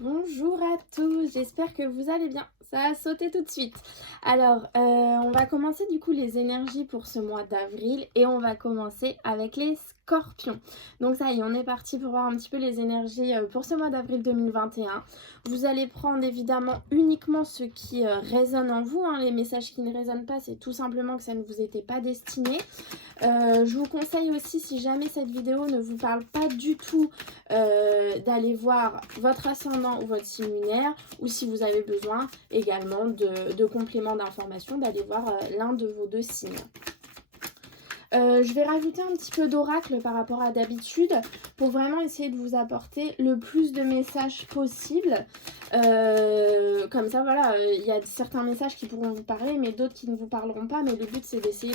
Bonjour à tous, j'espère que vous allez bien. Ça a sauté tout de suite. Alors, on va commencer du coup les énergies pour ce mois d'avril et on va commencer avec les scorpions. Donc ça y est, on est parti pour voir un petit peu les énergies pour ce mois d'avril 2021. Vous allez prendre évidemment uniquement ce qui résonne en vous, hein. Les messages qui ne résonnent pas, c'est tout simplement que ça ne vous était pas destiné. Je vous conseille aussi, si jamais cette vidéo ne vous parle pas du tout, d'aller voir votre ascendant ou votre signe lunaire, ou si vous avez besoin également de compléments d'informations, d'aller voir l'un de vos deux signes. Je vais rajouter un petit peu d'oracle par rapport à d'habitude pour vraiment essayer de vous apporter le plus de messages possible. Comme ça, voilà, il y a certains messages qui pourront vous parler, mais d'autres qui ne vous parleront pas. Mais le but, c'est d'essayer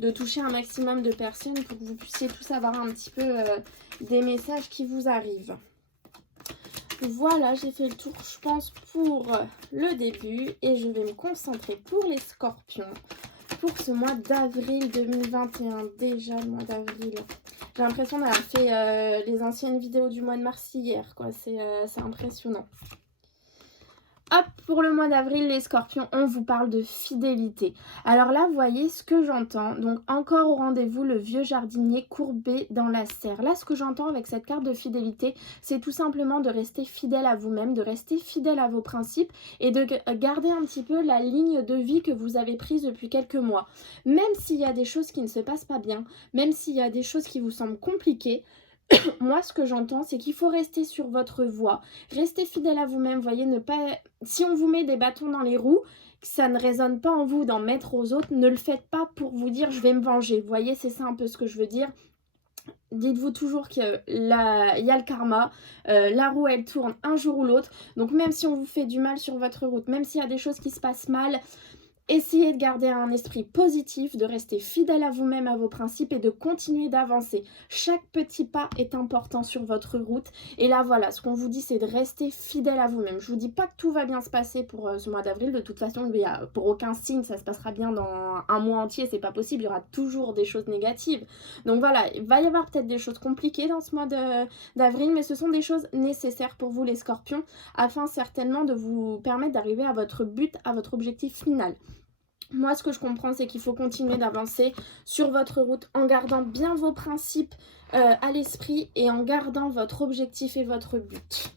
de toucher un maximum de personnes pour que vous puissiez tous avoir un petit peu des messages qui vous arrivent. Voilà, j'ai fait le tour, je pense, pour le début. Et je vais me concentrer pour les scorpions. Pour ce mois d'avril 2021, déjà le mois d'avril. J'ai l'impression d'avoir fait les anciennes vidéos du mois de mars hier, quoi. C'est impressionnant. Hop, pour le mois d'avril, les scorpions, on vous parle de fidélité. Alors là, vous voyez ce que j'entends. Donc, encore au rendez-vous, le vieux jardinier courbé dans la serre. Là, ce que j'entends avec cette carte de fidélité, c'est tout simplement de rester fidèle à vous-même, de rester fidèle à vos principes et de garder un petit peu la ligne de vie que vous avez prise depuis quelques mois. Même s'il y a des choses qui ne se passent pas bien, même s'il y a des choses qui vous semblent compliquées, moi, ce que j'entends, c'est qu'il faut rester sur votre voie, rester fidèle à vous-même, voyez, ne pas... Si on vous met des bâtons dans les roues, que ça ne résonne pas en vous d'en mettre aux autres, ne le faites pas pour vous dire « je vais me venger ». Vous voyez, c'est ça un peu ce que je veux dire. Dites-vous toujours qu'il y a le karma, la roue elle tourne un jour ou l'autre, donc même si on vous fait du mal sur votre route, même s'il y a des choses qui se passent mal, essayez de garder un esprit positif, de rester fidèle à vous-même, à vos principes et de continuer d'avancer. Chaque petit pas est important sur votre route. Et là, voilà, ce qu'on vous dit, c'est de rester fidèle à vous-même. Je vous dis pas que tout va bien se passer pour ce mois d'avril. De toute façon, pour aucun signe, ça se passera bien dans un mois entier. C'est pas possible. Il y aura toujours des choses négatives. Donc voilà, il va y avoir peut-être des choses compliquées dans ce mois d'avril, mais ce sont des choses nécessaires pour vous, les scorpions, afin certainement de vous permettre d'arriver à votre but, à votre objectif final. Moi, ce que je comprends, c'est qu'il faut continuer d'avancer sur votre route en gardant bien vos principes à l'esprit et en gardant votre objectif et votre but.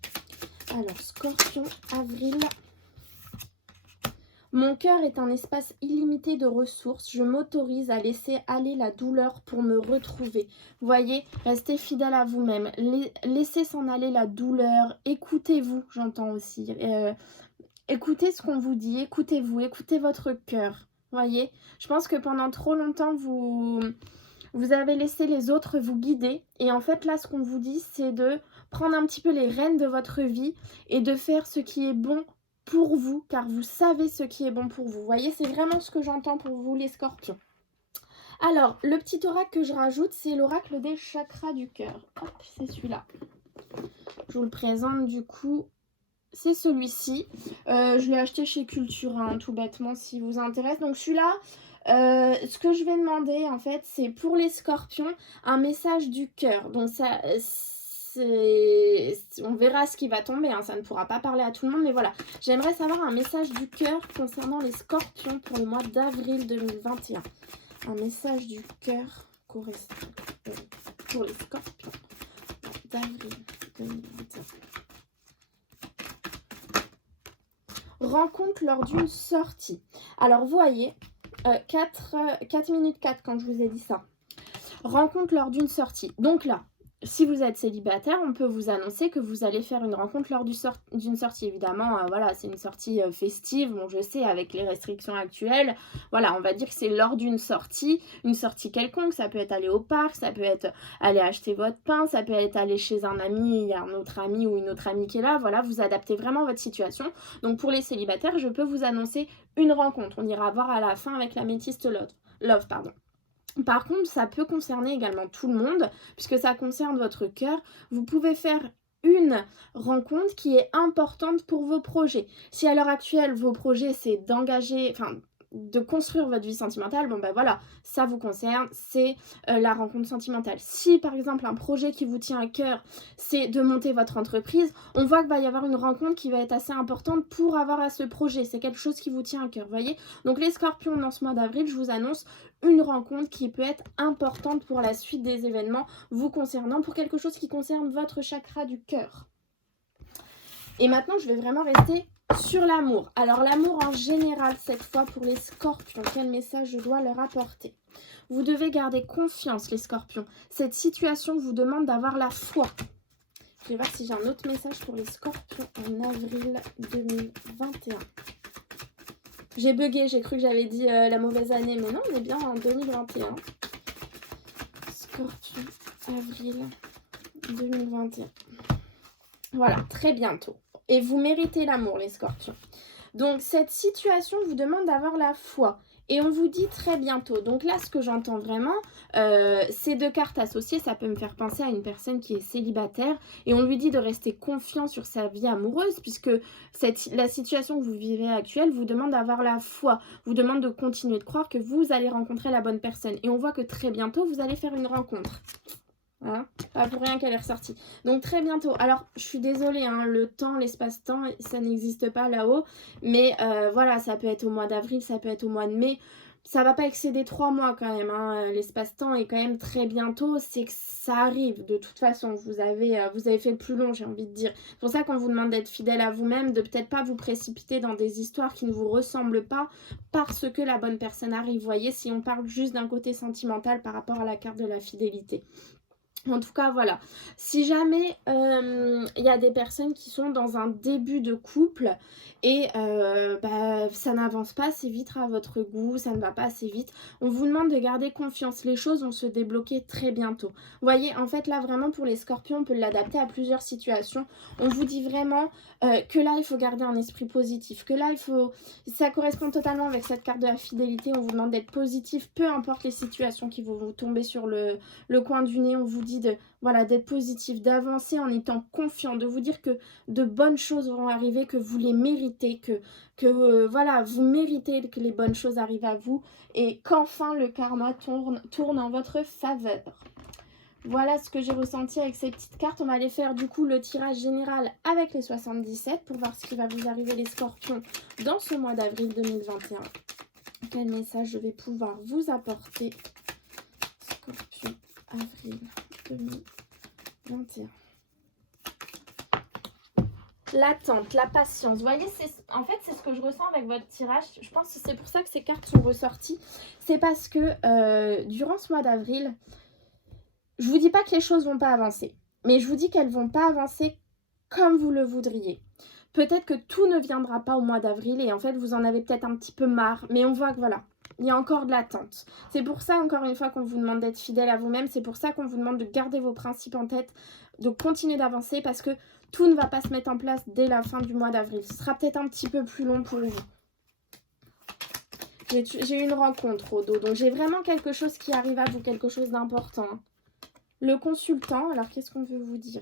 Alors, Scorpion, avril. Mon cœur est un espace illimité de ressources. Je m'autorise à laisser aller la douleur pour me retrouver. Vous voyez, restez fidèle à vous-même. Laissez s'en aller la douleur. Écoutez-vous, j'entends aussi. Écoutez ce qu'on vous dit, écoutez-vous, écoutez votre cœur. Voyez, je pense que pendant trop longtemps, vous avez laissé les autres vous guider. Et en fait, là, ce qu'on vous dit, c'est de prendre un petit peu les rênes de votre vie et de faire ce qui est bon pour vous, car vous savez ce qui est bon pour vous. Voyez, c'est vraiment ce que j'entends pour vous, les scorpions. Alors, le petit oracle que je rajoute, c'est l'oracle des chakras du cœur. Hop, c'est celui-là. Je vous le présente du coup. C'est celui-ci. Je l'ai acheté chez Cultura, hein, tout bêtement, si vous intéresse. Donc celui-là, ce que je vais demander, en fait, c'est pour les scorpions, un message du cœur. Donc ça, on verra ce qui va tomber, hein, ça ne pourra pas parler à tout le monde. Mais voilà, j'aimerais savoir un message du cœur concernant les scorpions pour le mois d'avril 2021. Un message du cœur correspond pour les scorpions d'avril 2021. Rencontre lors d'une sortie. Alors, vous voyez, 4 minutes 4 quand je vous ai dit ça. Rencontre lors d'une sortie. Donc là, si vous êtes célibataire, on peut vous annoncer que vous allez faire une rencontre lors d'une sortie. Évidemment, voilà, c'est une sortie festive. Bon, je sais, avec les restrictions actuelles, voilà, on va dire que c'est lors d'une sortie quelconque. Ça peut être aller au parc, ça peut être aller acheter votre pain, ça peut être aller chez un ami, il y a un autre ami ou une autre amie qui est là. Voilà, vous adaptez vraiment votre situation. Donc, pour les célibataires, je peux vous annoncer une rencontre. On ira voir à la fin avec l'améthyste love, pardon. Par contre, ça peut concerner également tout le monde, puisque ça concerne votre cœur. Vous pouvez faire une rencontre qui est importante pour vos projets. Si à l'heure actuelle, vos projets, c'est d'engager, enfin, de construire votre vie sentimentale, bon ben voilà, ça vous concerne, c'est la rencontre sentimentale. Si par exemple un projet qui vous tient à cœur, c'est de monter votre entreprise, on voit qu'il va y avoir une rencontre qui va être assez importante pour avoir à ce projet. C'est quelque chose qui vous tient à cœur, vous voyez. Donc les scorpions, dans ce mois d'avril, je vous annonce une rencontre qui peut être importante pour la suite des événements vous concernant, pour quelque chose qui concerne votre chakra du cœur. Et maintenant, je vais vraiment rester sur l'amour. Alors, l'amour en général, cette fois, pour les scorpions, quel message je dois leur apporter? Vous devez garder confiance, les scorpions. Cette situation vous demande d'avoir la foi. Je vais voir si j'ai un autre message pour les scorpions en avril 2021. J'ai bugué, j'ai cru que j'avais dit la mauvaise année, mais non, on est bien en 2021. Scorpion, avril 2021. Voilà, très bientôt. Et vous méritez l'amour, les scorpions. Donc, cette situation vous demande d'avoir la foi. Et on vous dit très bientôt. Donc là, ce que j'entends vraiment, ces deux cartes associées, ça peut me faire penser à une personne qui est célibataire. Et on lui dit de rester confiant sur sa vie amoureuse, puisque la situation que vous vivez actuelle vous demande d'avoir la foi. Vous demande de continuer de croire que vous allez rencontrer la bonne personne. Et on voit que très bientôt, vous allez faire une rencontre. Voilà. Pas pour rien qu'elle est ressortie. Donc très bientôt. Alors je suis désolée, hein, le temps, l'espace-temps, ça n'existe pas là-haut. Mais voilà, ça peut être au mois d'avril, ça peut être au mois de mai. Ça va pas excéder 3 mois quand même. Hein. L'espace-temps est quand même très bientôt. C'est que ça arrive de toute façon. Vous avez fait le plus long, j'ai envie de dire. C'est pour ça qu'on vous demande d'être fidèle à vous-même, de peut-être pas vous précipiter dans des histoires qui ne vous ressemblent pas parce que la bonne personne arrive. Vous voyez, si on parle juste d'un côté sentimental par rapport à la carte de la fidélité. En tout cas, voilà. Si jamais y a des personnes qui sont dans un début de couple et ça n'avance pas assez vite à votre goût, ça ne va pas assez vite, on vous demande de garder confiance. Les choses vont se débloquer très bientôt. Vous voyez, en fait, là, vraiment, pour les scorpions, on peut l'adapter à plusieurs situations. On vous dit vraiment que là, il faut garder un esprit positif. Que là, il faut... Ça correspond totalement avec cette carte de la fidélité. On vous demande d'être positif, peu importe les situations qui vont vous tomber sur le coin du nez. On vous dit d'être positif, d'avancer en étant confiant, de vous dire que de bonnes choses vont arriver, que vous les méritez, que vous méritez que les bonnes choses arrivent à vous et qu'enfin le karma tourne en votre faveur. Voilà ce que j'ai ressenti avec ces petites cartes. On va aller faire du coup le tirage général avec les 77 pour voir ce qui va vous arriver les scorpions dans ce mois d'avril 2021. Quel message je vais pouvoir vous apporter, scorpion, avril 2021. L'attente, la patience. Vous voyez, en fait, c'est ce que je ressens avec votre tirage. Je pense que c'est pour ça que ces cartes sont ressorties. C'est parce que durant ce mois d'avril, je vous dis pas que les choses vont pas avancer. Mais je vous dis qu'elles vont pas avancer comme vous le voudriez. Peut-être que tout ne viendra pas au mois d'avril et en fait, vous en avez peut-être un petit peu marre. Mais on voit que voilà, il y a encore de l'attente. C'est pour ça, encore une fois, qu'on vous demande d'être fidèle à vous-même. C'est pour ça qu'on vous demande de garder vos principes en tête, de continuer d'avancer parce que tout ne va pas se mettre en place dès la fin du mois d'avril. Ce sera peut-être un petit peu plus long pour vous. J'ai eu une rencontre au dos, donc j'ai vraiment quelque chose qui arrive à vous, quelque chose d'important. Le consultant, alors qu'est-ce qu'on veut vous dire?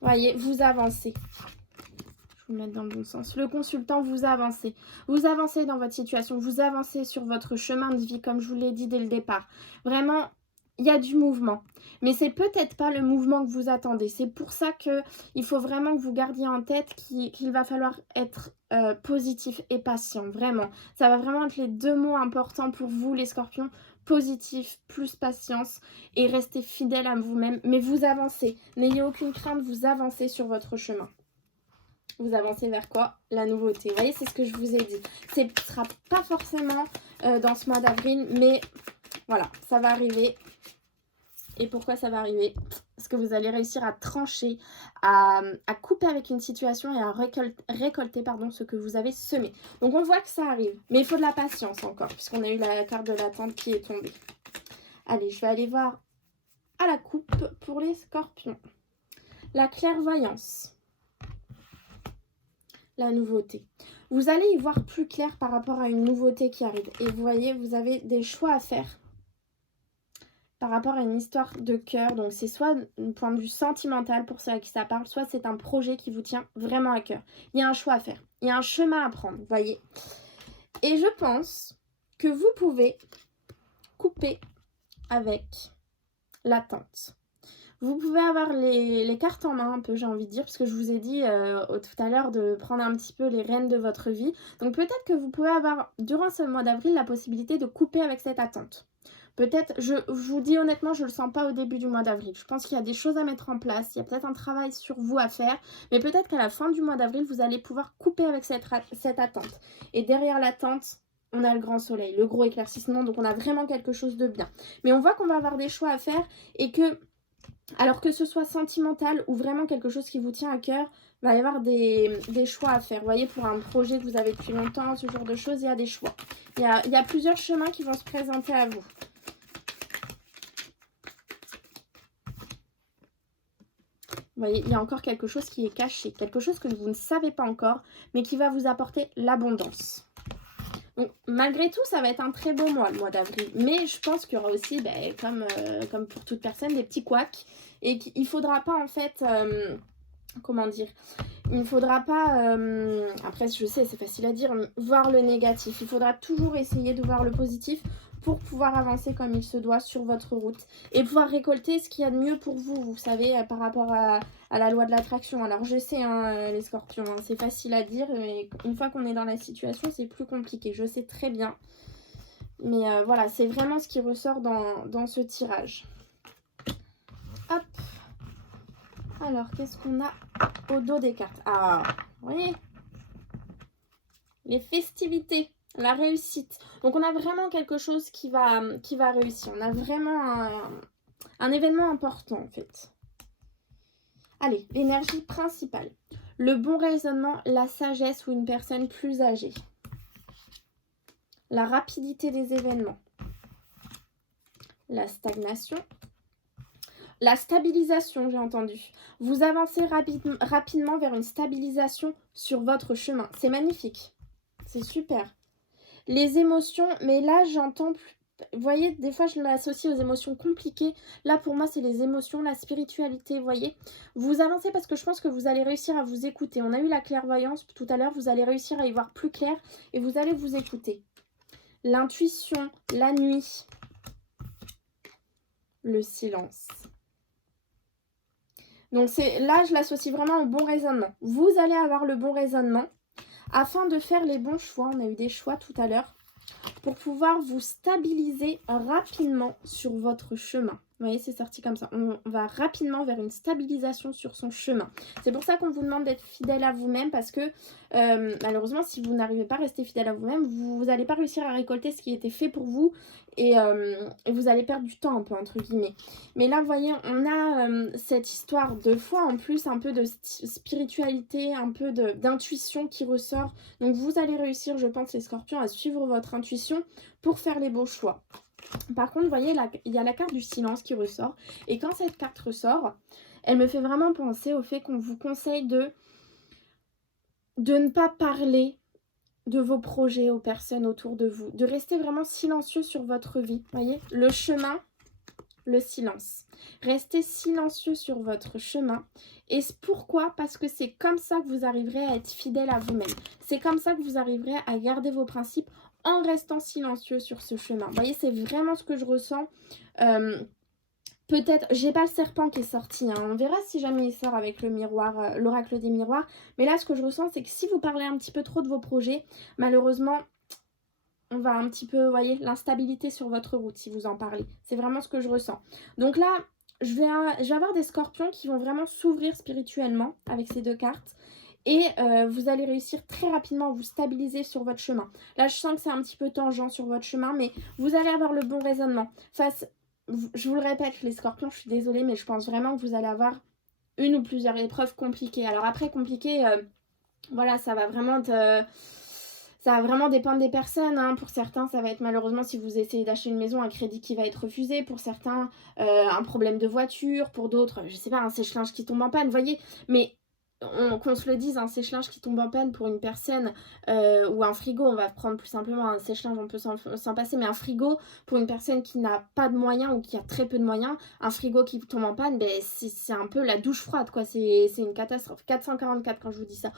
Voyez, vous avancez. Je vais vous mettre dans le bon sens. Le consultant, vous avancez. Vous avancez dans votre situation. Vous avancez sur votre chemin de vie, comme je vous l'ai dit dès le départ. Vraiment, il y a du mouvement. Mais c'est peut-être pas le mouvement que vous attendez. C'est pour ça qu'il faut vraiment que vous gardiez en tête qu'il va falloir être positif et patient. Vraiment. Ça va vraiment être les deux mots importants pour vous, les scorpions. Positif, plus patience et restez fidèle à vous-même. Mais vous avancez. N'ayez aucune crainte, vous avancez sur votre chemin. Vous avancez vers quoi? La nouveauté. Vous voyez, c'est ce que je vous ai dit. Ce ne sera pas forcément dans ce mois d'avril, mais voilà, ça va arriver. Et pourquoi ça va arriver? Parce que vous allez réussir à trancher, à couper avec une situation et à récolter ce que vous avez semé. Donc on voit que ça arrive. Mais il faut de la patience encore, puisqu'on a eu la carte de l'attente qui est tombée. Allez, je vais aller voir à la coupe pour les scorpions. La clairvoyance. La nouveauté. Vous allez y voir plus clair par rapport à une nouveauté qui arrive. Et vous voyez, vous avez des choix à faire. par rapport à une histoire de cœur. Donc c'est soit un point de vue sentimental pour ceux à qui ça parle, soit c'est un projet qui vous tient vraiment à cœur. Il y a un choix à faire, il y a un chemin à prendre, vous voyez. Et je pense que vous pouvez couper avec l'attente. Vous pouvez avoir les cartes en main un peu, j'ai envie de dire, parce que je vous ai dit tout à l'heure de prendre un petit peu les rênes de votre vie. Donc peut-être que vous pouvez avoir, durant ce mois d'avril, la possibilité de couper avec cette attente. Peut-être, je vous dis honnêtement, je ne le sens pas au début du mois d'avril. Je pense qu'il y a des choses à mettre en place, il y a peut-être un travail sur vous à faire, mais peut-être qu'à la fin du mois d'avril, vous allez pouvoir couper avec cette attente. Et derrière l'attente, on a le grand soleil, le gros éclaircissement, donc on a vraiment quelque chose de bien. Mais on voit qu'on va avoir des choix à faire et que, alors que ce soit sentimental ou vraiment quelque chose qui vous tient à cœur, il va y avoir des choix à faire. Vous voyez, pour un projet que vous avez depuis longtemps, ce genre de choses, il y a des choix. Il y a plusieurs chemins qui vont se présenter à vous. Vous voyez, il y a encore quelque chose qui est caché, quelque chose que vous ne savez pas encore, mais qui va vous apporter l'abondance. Donc, malgré tout, ça va être un très bon mois, le mois d'avril. Mais je pense qu'il y aura aussi, comme pour toute personne, des petits couacs. Et qu'il ne faudra pas, en fait, comment dire, il ne faudra pas, après je sais, c'est facile à dire, voir le négatif. Il faudra toujours essayer de voir le positif pour pouvoir avancer comme il se doit sur votre route et pouvoir récolter ce qu'il y a de mieux pour vous, vous savez, par rapport à la loi de l'attraction. Alors je sais, hein, les scorpions, hein, c'est facile à dire, mais une fois qu'on est dans la situation, c'est plus compliqué. Je sais très bien. Mais voilà, c'est vraiment ce qui ressort dans ce tirage. Hop. Alors, qu'est-ce qu'on a au dos des cartes? Ah, vous voyez, les festivités, la réussite. Donc, on a vraiment quelque chose qui va réussir. On a vraiment un événement important, en fait. Allez, l'énergie principale. Le bon raisonnement, la sagesse ou une personne plus âgée. La rapidité des événements. La stagnation. La stabilisation, j'ai entendu. Vous avancez rapidement vers une stabilisation sur votre chemin. C'est magnifique. C'est super. Les émotions, mais là, j'entends plus. Vous voyez, des fois, je l'associe aux émotions compliquées. Là, pour moi, c'est les émotions, la spiritualité, vous voyez. Vous avancez parce que je pense que vous allez réussir à vous écouter. On a eu la clairvoyance tout à l'heure. Vous allez réussir à y voir plus clair et vous allez vous écouter. L'intuition, la nuit, le silence. Donc là, je l'associe vraiment au bon raisonnement. Vous allez avoir le bon raisonnement afin de faire les bons choix. On a eu des choix tout à l'heure. Pour pouvoir vous stabiliser rapidement sur votre chemin. Vous voyez, c'est sorti comme ça. On va rapidement vers une stabilisation sur son chemin. C'est pour ça qu'on vous demande d'être fidèle à vous-même parce que malheureusement, si vous n'arrivez pas à rester fidèle à vous-même, vous n'allez pas réussir à récolter ce qui était fait pour vous et vous allez perdre du temps un peu, entre guillemets. Mais là, vous voyez, on a cette histoire de foi en plus, un peu de spiritualité, un peu d'intuition qui ressort. Donc, vous allez réussir, je pense, les scorpions, à suivre votre intuition pour faire les beaux choix. Par contre, vous voyez, il y a la carte du silence qui ressort. Et quand cette carte ressort, elle me fait vraiment penser au fait qu'on vous conseille de ne pas parler de vos projets aux personnes autour de vous. De rester vraiment silencieux sur votre vie. Vous voyez, le chemin, le silence. Restez silencieux sur votre chemin. Et pourquoi? Parce que c'est comme ça que vous arriverez à être fidèle à vous-même. C'est comme ça que vous arriverez à garder vos principes en restant silencieux sur ce chemin. Vous voyez, c'est vraiment ce que je ressens. Peut-être, j'ai pas le serpent qui est sorti, hein. On verra si jamais il sort avec le miroir, l'oracle des miroirs. Mais là, ce que je ressens, c'est que si vous parlez un petit peu trop de vos projets, malheureusement, on va un petit peu, vous voyez, l'instabilité sur votre route si vous en parlez. C'est vraiment ce que je ressens. Donc là, je vais avoir des scorpions qui vont vraiment s'ouvrir spirituellement avec ces deux cartes. Et vous allez réussir très rapidement à vous stabiliser sur votre chemin. Là, je sens que c'est un petit peu tangent sur votre chemin, mais vous allez avoir le bon raisonnement. Je vous le répète, les scorpions, je suis désolée, mais je pense vraiment que vous allez avoir une ou plusieurs épreuves compliquées. Alors après, compliquées, voilà, ça va vraiment dépendre des personnes, hein. Pour certains, ça va être malheureusement, si vous essayez d'acheter une maison, un crédit qui va être refusé. Pour certains, un problème de voiture. Pour d'autres, je sais pas, un sèche-linge qui tombe en panne, vous voyez. Mais qu'on se le dise, un sèche-linge qui tombe en panne pour une personne, ou un frigo, on va prendre plus simplement un sèche-linge, on peut s'en passer, mais un frigo pour une personne qui n'a pas de moyens ou qui a très peu de moyens, un frigo qui tombe en panne, ben, c'est un peu la douche froide, quoi. C'est une catastrophe. 444 quand je vous dis ça.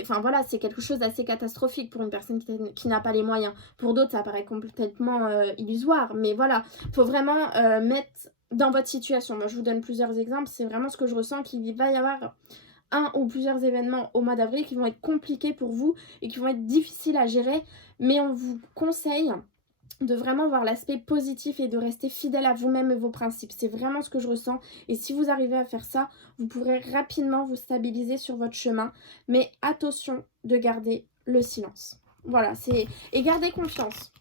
Enfin voilà, c'est quelque chose d'assez catastrophique pour une personne qui n'a pas les moyens. Pour d'autres, ça paraît complètement illusoire, mais voilà, faut vraiment mettre dans votre situation. Moi, je vous donne plusieurs exemples, c'est vraiment ce que je ressens, qu'il va y avoir un ou plusieurs événements au mois d'avril qui vont être compliqués pour vous et qui vont être difficiles à gérer, mais on vous conseille de vraiment voir l'aspect positif et de rester fidèle à vous-même et vos principes. C'est vraiment ce que je ressens, et si vous arrivez à faire ça, vous pourrez rapidement vous stabiliser sur votre chemin, mais attention de garder le silence. Voilà, et gardez confiance.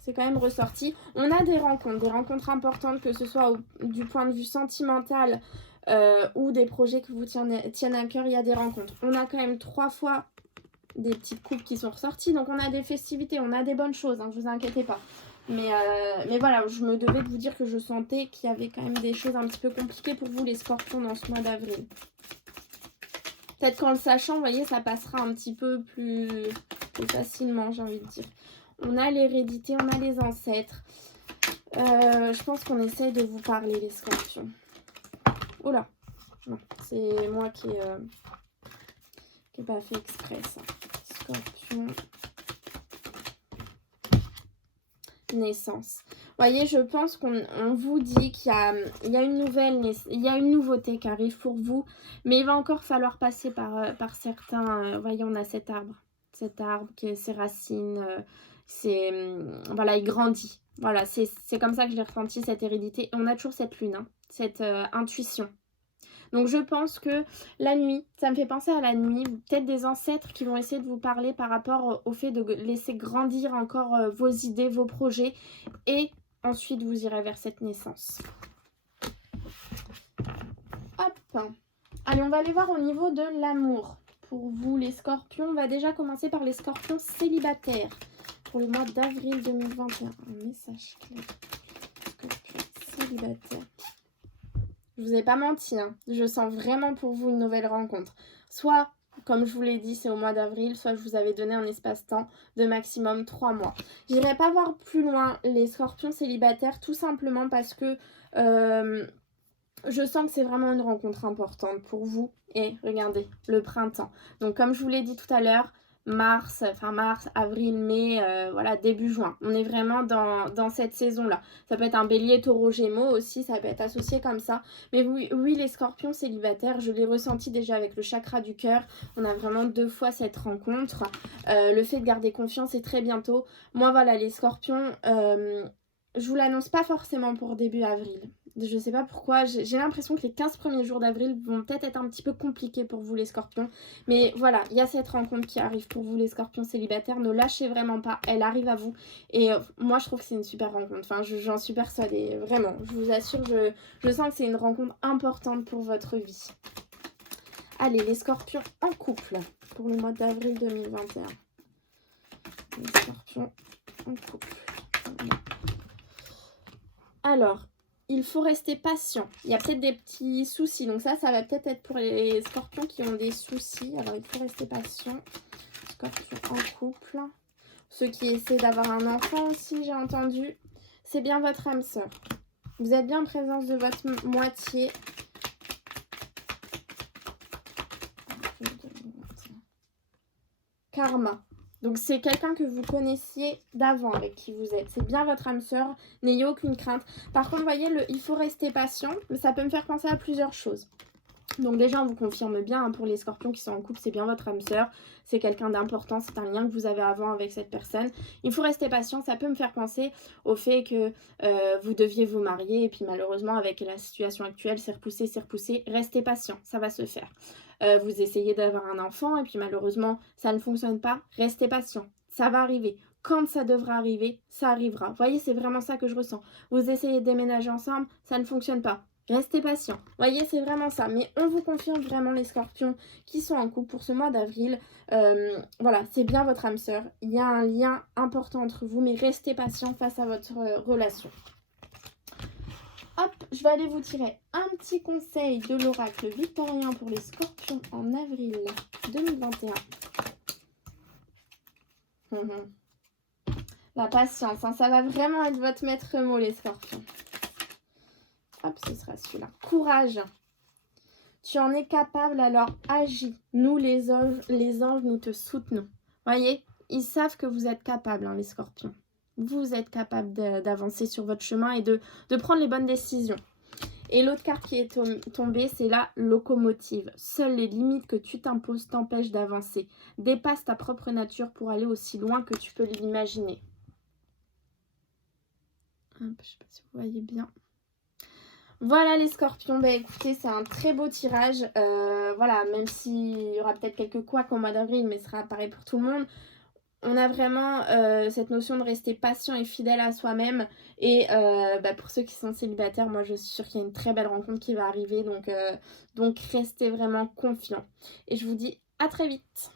C'est quand même ressorti. On a des rencontres importantes, que ce soit du point de vue sentimental ou des projets que vous tiennent à cœur. Il y a des rencontres. On a quand même 3 fois des petites coupes qui sont ressorties, donc on a des festivités, on a des bonnes choses, hein, vous inquiétez pas. Mais voilà, je me devais de vous dire que je sentais qu'il y avait quand même des choses un petit peu compliquées pour vous les scorpions dans ce mois d'avril. Peut-être qu'en le sachant, vous voyez, ça passera un petit peu plus facilement, j'ai envie de dire. On a l'hérédité, on a les ancêtres. Je pense qu'on essaye de vous parler, les scorpions. Oula, non, c'est moi qui n'ai pas fait exprès, ça. Scorpion. Naissance. Vous voyez, je pense qu'on vous dit qu'il y a une nouveauté qui arrive pour vous, mais il va encore falloir passer par certains... vous voyez, on a cet arbre qui a ses racines, voilà, il grandit. Voilà, c'est comme ça que je l'ai ressenti, cette hérédité. Et on a toujours cette lune, hein, cette intuition. Donc je pense que la nuit, ça me fait penser à la nuit, peut-être des ancêtres qui vont essayer de vous parler par rapport au fait de laisser grandir encore vos idées, vos projets, et ensuite vous irez vers cette naissance. Hop. Allez, on va aller voir au niveau de l'amour. Pour vous les scorpions, on va déjà commencer par les scorpions célibataires pour le mois d'avril 2021. Un message clair. Scorpion célibataire. Je vous ai pas menti, hein. Je sens vraiment pour vous une nouvelle rencontre. Soit, comme je vous l'ai dit, c'est au mois d'avril, soit je vous avais donné un espace-temps de maximum 3 mois. J'irai pas voir plus loin les scorpions célibataires, tout simplement parce que je sens que c'est vraiment une rencontre importante pour vous. Et regardez, le printemps. Donc comme je vous l'ai dit tout à l'heure, mars, avril, mai, voilà, début juin. On est vraiment dans cette saison-là. Ça peut être un bélier, taureau, gémeaux aussi, ça peut être associé comme ça. Mais oui, les scorpions célibataires, je l'ai ressenti déjà avec le chakra du cœur. On a vraiment 2 fois cette rencontre. Le fait de garder confiance est très bientôt. Moi, voilà, les scorpions, je vous l'annonce pas forcément pour début avril. Je sais pas pourquoi, j'ai l'impression que les 15 premiers jours d'avril vont peut-être être un petit peu compliqués pour vous les scorpions. Mais voilà, il y a cette rencontre qui arrive pour vous les scorpions célibataires. Ne lâchez vraiment pas, elle arrive à vous. Et moi je trouve que c'est une super rencontre, enfin j'en suis persuadée, vraiment. Je vous assure, je sens que c'est une rencontre importante pour votre vie. Allez, les scorpions en couple pour le mois d'avril 2021. Les scorpions en couple. Alors... il faut rester patient. Il y a peut-être des petits soucis. Donc ça va peut-être être pour les scorpions qui ont des soucis. Alors il faut rester patient. Scorpion en couple. Ceux qui essaient d'avoir un enfant aussi, j'ai entendu. C'est bien votre âme sœur. Vous êtes bien en présence de votre moitié. Karma. Donc c'est quelqu'un que vous connaissiez d'avant avec qui vous êtes. C'est bien votre âme sœur, n'ayez aucune crainte. Par contre, vous voyez, il faut rester patient, mais ça peut me faire penser à plusieurs choses. Donc déjà, on vous confirme bien, hein, pour les scorpions qui sont en couple, c'est bien votre âme sœur. C'est quelqu'un d'important, c'est un lien que vous avez avant avec cette personne. Il faut rester patient, ça peut me faire penser au fait que vous deviez vous marier. Et puis malheureusement, avec la situation actuelle, c'est repoussé. Restez patient, ça va se faire. Vous essayez d'avoir un enfant et puis malheureusement ça ne fonctionne pas, restez patient, ça va arriver. Quand ça devra arriver, ça arrivera. Vous voyez, c'est vraiment ça que je ressens. Vous essayez de déménager ensemble, ça ne fonctionne pas. Restez patient. Vous voyez, c'est vraiment ça. Mais on vous confirme vraiment les scorpions qui sont en couple pour ce mois d'avril. Voilà, c'est bien votre âme sœur. Il y a un lien important entre vous, mais restez patient face à votre relation. hop, je vais aller vous tirer un petit conseil de l'oracle victorien pour les scorpions en avril 2021. La patience, hein, ça va vraiment être votre maître mot, les scorpions. Hop, ce sera celui-là. Courage. Tu en es capable, alors agis. Nous, les anges, nous te soutenons. Voyez, ils savent que vous êtes capables, hein, les scorpions. Vous êtes capables d'avancer sur votre chemin et de prendre les bonnes décisions. Et l'autre carte qui est tombée, c'est la locomotive. Seules les limites que tu t'imposes t'empêchent d'avancer. Dépasse ta propre nature pour aller aussi loin que tu peux l'imaginer. Je ne sais pas si vous voyez bien. Voilà les scorpions, bah écoutez, c'est un très beau tirage. Voilà, même s'il y aura peut-être quelques couacs au mois d'avril, mais ce sera pareil pour tout le monde. On a vraiment cette notion de rester patient et fidèle à soi-même. Et pour ceux qui sont célibataires, moi je suis sûre qu'il y a une très belle rencontre qui va arriver. Donc restez vraiment confiants. Et je vous dis à très vite.